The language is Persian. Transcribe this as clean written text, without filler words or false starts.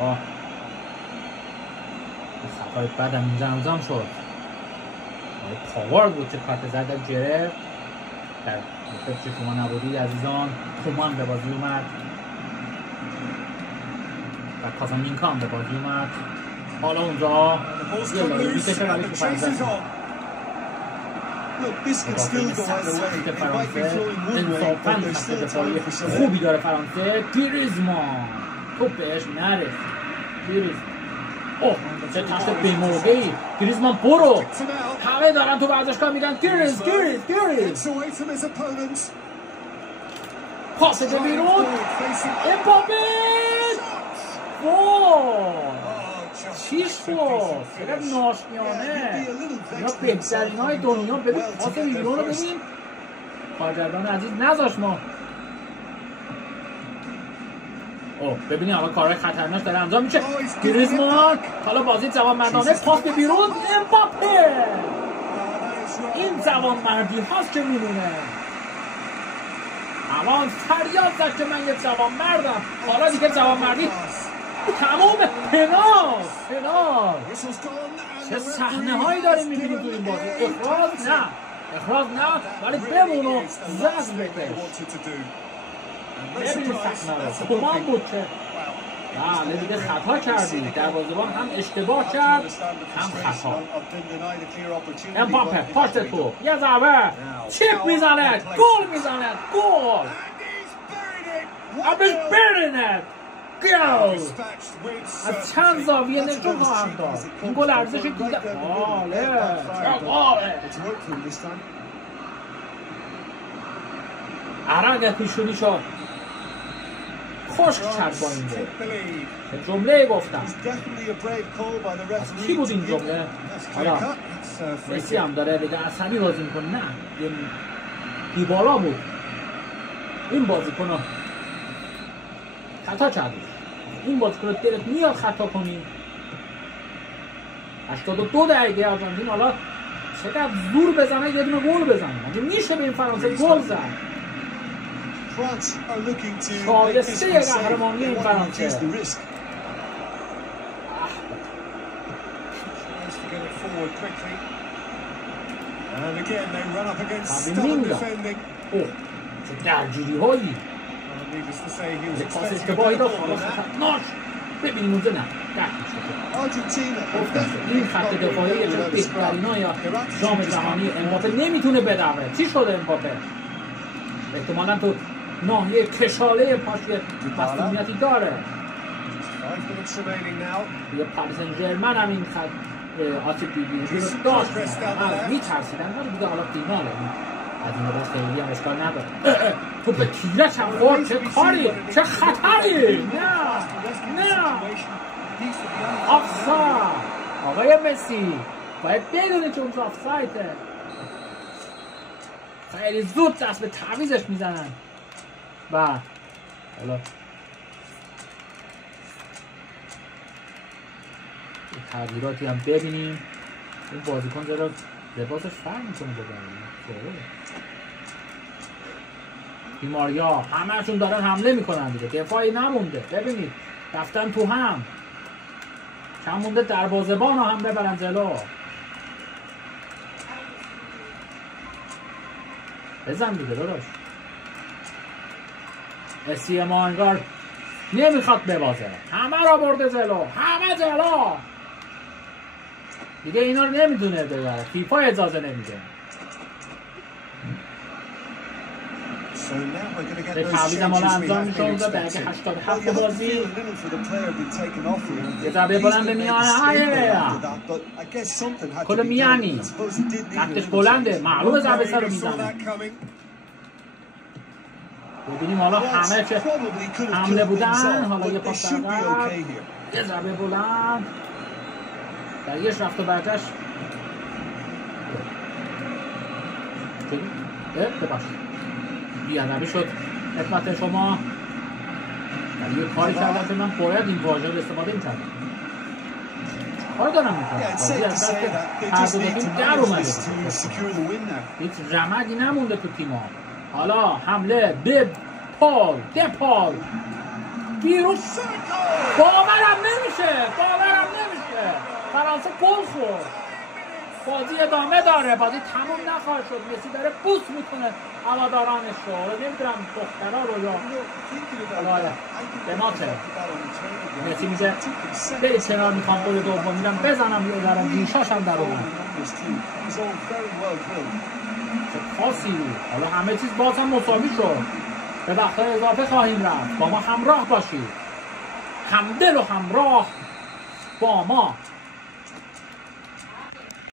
حالا خطای بعدم اینجا همزام شد. پاور بود که کارت زد گرفت. در موقع که شما نبودید عزیزان، تومان به بازی اومد و کازامینکا هم به بازی اومد. حالا اونجا میشه ولی تو فرانسه انصافاً خط دفاعی خوبی داره فرانسه. گریزمان توپ بهش نرسید. گریزمان اوه چه تشت بی‌موقعی. گریزمان برو، همه دارن تو ورزشگاه میگن گریز پاس به بیرون. امباپه چی شد؟ چقدر ناشیانه. اینا بهترین های دنیا. ببین پاس بیرون رو ببین، کارگردان عزیز نذاش ما. اوه ببینید حالا کارهای خطرناک داره انجام میشه. گریزمان حالا بازی جوانمردانه، پاس به بیرون. امباپه این جوانمردی هاست که میمونه. الان فریاد زد که من یه جوانمردم. حالا دیگه جوانمردی تمام. پنال چه صحنه هایی داریم میبینیم تو این بازی. اخراج نه ولی بمون و زد بکش. ببینید صحنه رو تومان بود که بله دیگه خطا کردی. دروازه‌بان هم اشتباه کرد هم خطا. امباپه پاس تو یه ضربه چیپ میزنه، گل میزنه. گل ابش برینه. گل از چند زاویه نشون خواهم داد. این گل ارزش دیده. اگر پیشونی شد خشک کرد با این گل. چه جمله گفتم. کی بود این جمله؟ حالا مسی هم داره دیگه عصبی بازی میکنه. نه دیبالا بود. این بازیکن خطا کرد. این بازیکن دلت میاد خطا کنی. 82 دقیقه آرژانتین حالا چقدر زور بزنه یه دونه گل بزنه. مگه میشه به این فرانسه گل زد؟ شایسته قهرمانی این فرانسه. اوه چه درگیری هایی. پاس اشتباهی داشت. خطرناک. ببینیم اونجا نه این خط دفاعی چه بهترینای جام جهانی. امباپه نمیتونه بدوه. چی شده امباپه؟ احتمالا تو ناحیه کشاله پاش یه مسئولیتی داره. یه پاریس سن ژرمن هم این خط آسیب دیدی رو داشت. میترسیدن ولی دیگه حالا فیناله. از این باز خیلی هم اشکال نداره. تو به تیره چم خورد. چه کاری، چه خطری. نه آفساید. آقای مسی باید بدونه که اونجا آفسایده. خیلی زود دست به تعویزش میزنن. و حالا تغییراتی هم ببینیم. این بازیکن چرا لباسش فرق میکنه ببینیم. بیماریا همه‌شون دارن حمله میکنن دیگه. دفاعی نمونده. ببینید رفتن تو هم. کم مونده دروازه‌بان هم ببرن جلو. بزن دیگه داداش. مسی ما انگار نمیخواد ببازه. همه را برده جلو. همه جلو. دیگه اینا رو نمیدونه ببره. فیفا اجازه نمیده. به تعویض مالا انجام میشه اونجا به اگه 87 بازی. یه ضربه بلند به میانه. کل میانی نقدش بلنده. معلومه ضربه سر رو میزنه. ببینیم حالا همه که حمله بودن. حالا یه پاس عقب، یه ضربه بلند در یه رفت و برگشت. ببخشید بی‌ادبی شد خدمت شما. ولی یه کاری کردم که من باید این واژه رو استفاده می‌کردم. کار دارم می‌کنم. بازی از دست هر دو تیم در اومده. هیچ رمقی نمونده تو تیم‌ها. حالا حمله به پال. دپال بیرون. باورم نمیشه باورم نمیشه فرانسه گل خورد بازی ادامه داره بازی تموم نخواهد شد مسی داره بوس میکنه هوادارانش رو نمیدونم دخترها رو یا به ما چه مسی میگه برید کنار میخوام گل دوم میرم بزنم یه ذره ریشاشم در اومد چه خاصی بود حالا همه چیز باز هم مساوی شد به وقتهای اضافه خواهیم رفت با ما همراه باشید همدل و همراه با ما